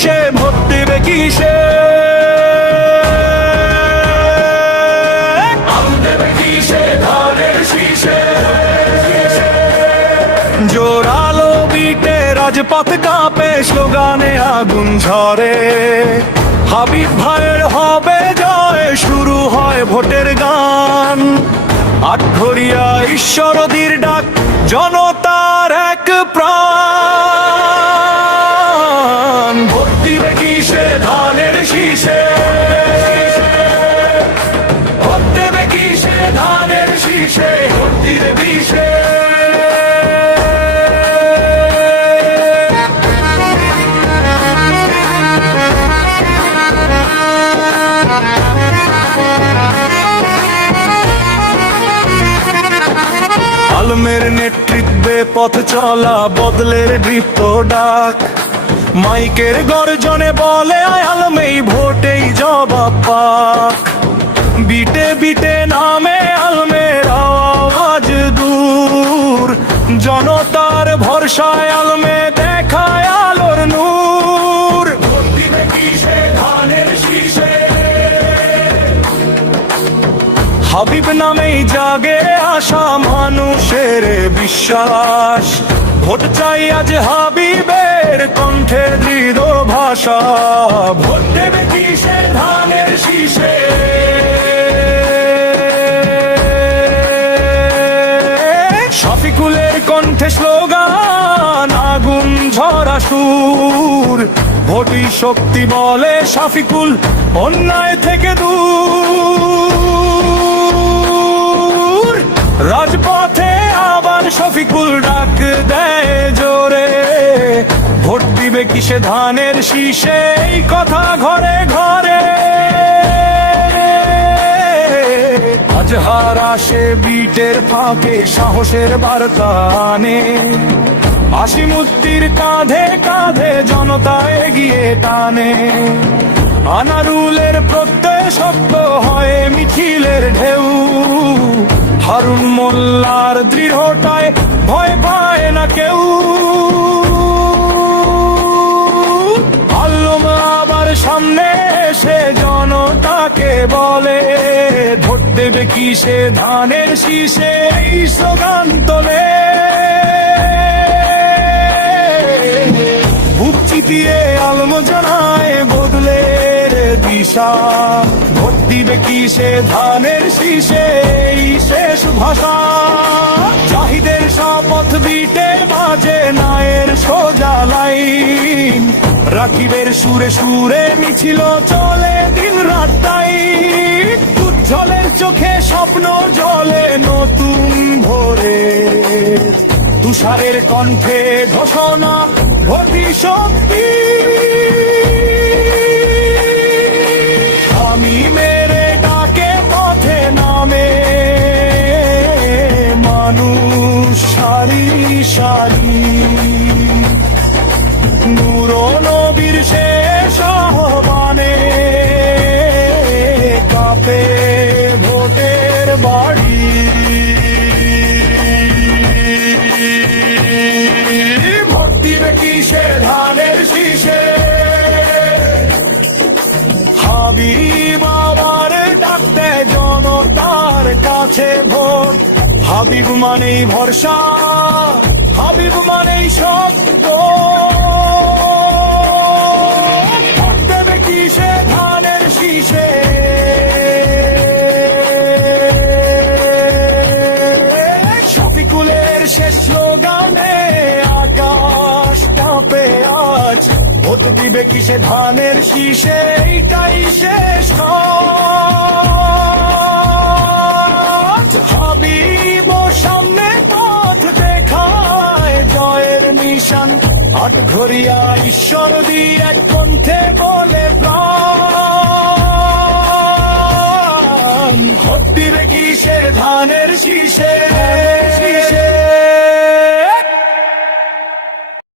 কিসে, ভোট দিবে কিসে, ধানের শীষে। জোরালো বিটে রাজপথ কাঁপে, স্লোগানে আগুন ঝরে, হাবিব ভাইয়ের হবে জয়, শুরু হয় ভোটের গান। আটঘরিয়া ঈশ্বরদীর ডাক, জনতার এক প্রাণ। ভোট দিবে কিসে, ধানের শীষে, ভোট দেবে কিসে, ধানের শীষে, ভোট দিবে কিসে। আলমের নেতৃত্বে পথ চলা, বদলের দৃপ্ত ডাক, মাইকের গর্জনে বলে আয় আলমেই ভোটেই জবাব পাক। বিটে বিটে নামে আলমের আওয়াজ দূর, জনতার ভরসায় আলমে দেখায় আলোর নূর। ভোট দিবে কিসে, ধানের শীষে, হাবিব নামেই জাগে আশা মানুষের বিশ্বাস। ভোট চাই আজ হাবিবের কণ্ঠে দৃঢ় ভাষা। ভোট দেবে কিসে, ধানের শীষে, শফিকুলের কণ্ঠে স্লোগান, আগুন ঝরা সুর। ভোটই শক্তি বলে শফিকুল, অন্যায় থেকে দূর। রাজপথে আবার শফিকুল ডাক দেয় জোরে, ভোট দিবে কিসে, ধানের শীষে, এই কথা ঘরে ঘরে। আজহার আসে বিটের ফাঁকে, সাহসের বার্তা আনে, হাসিমুদ্দির কাঁধে কাঁধে জনতা এগিয়ে টানে। আনারুলের প্রত্যয় শব্দ হয় মিছিলের ঢেউ, হারুন মোল্লার দৃঢ়তায় ভয় পায় না কেউ। আলম আবার সামনে এসে জনতাকে বলে, ভোট দেবে কিসে, ধানের শীষে, এই স্লোগান তোলে। বুক চিতিয়ে আলম জানায় বদলের দিশা। ভোট দিবে কিসে, ধানের শীষে, এই শেষ ভাষা। জাহিদের শপথ বিটে বাজে নায়ের সোজা লাইন, রাকিবের সুরে সুরে মিছিল চলে দিন রাত তাই। উজ্জ্বলের চোখে স্বপ্ন জলে নতুন ভোরে, তুষারের কণ্ঠে ঘোষণা, ভোটই শক্তি। আমি মেরে ডাকে পথে নামে মানুষ সারি সারি, নূর নবীর শেষ আহ্বানে কাঁপে ভোটের বাড়ি। ভোট দিবে কিসে, ধানের শীষে, হাবিব আবার ডাকতে জনতার কাছে ভোট। হাবিব মানেই ভরসা, হাবিব মানেই সত্য। ভোট দেবে কিসে, ধানের শীষে, শফিকুলের শেষ স্লোগানে আকাশ কাঁপে আজ। ভোট দিবে কিসে, ধানের শীষে, এইটাই শেষ কাজ। হাবিব সামনে পথ দেখায় জয়ের নিশান, আটঘরিয়া ঈশ্বরদী এক কণ্ঠে বলে প্রাণ। ভোট দিবে কিসে, ধানের শীষে।